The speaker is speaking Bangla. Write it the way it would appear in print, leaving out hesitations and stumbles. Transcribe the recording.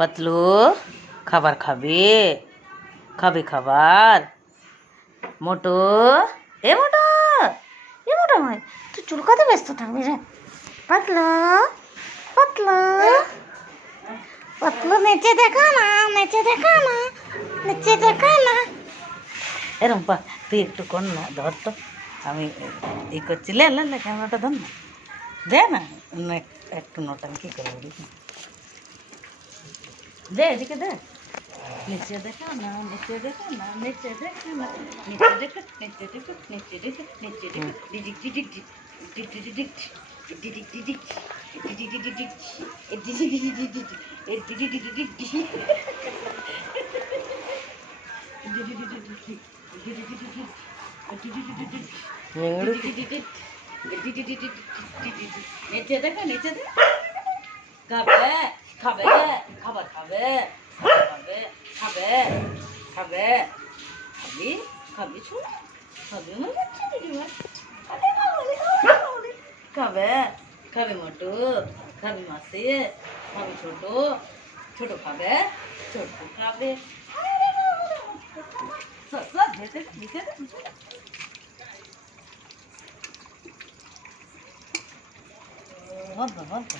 পাতলু খাবার খাবে খাবে খাবার মোটো এ মোটো এ মোটো ভাই তুই চুলকাতে ব্যস্ত থাকবি রে পাতলু পাতলু পাতলু নেচে দেখা না নেচে দেখা না নেচে দেখা না এরম পা তুই একটু কর না ধর তো আমি ই করছি লে লে ক্যামেরাটা ধর না দে না একটু নোটাঙ্কি করে দেখি দে এদিকে দে নিচে দেখা না নিচে দেখা না নিচে দেখা না নিচে দেখা নিচে দেখা নিচে দেখা নিচে দেখা ডিডিক ডিডিক ডিডিক ডিডিক ডিডিক ডিডিক ডিডিক ডিডিক ডিডিক ডিডিক ডিডিক নিচে দেখা নিচে দেখা খাবে খাবে খাবার খাবে খাবে খাবে খাবে খাবি খাবি শুন খাবি খাবে খাবে মোটু খাবি মাসি খাবি ছোট ছোট খাবে ছোট খাবে বন্ধ বন্ধ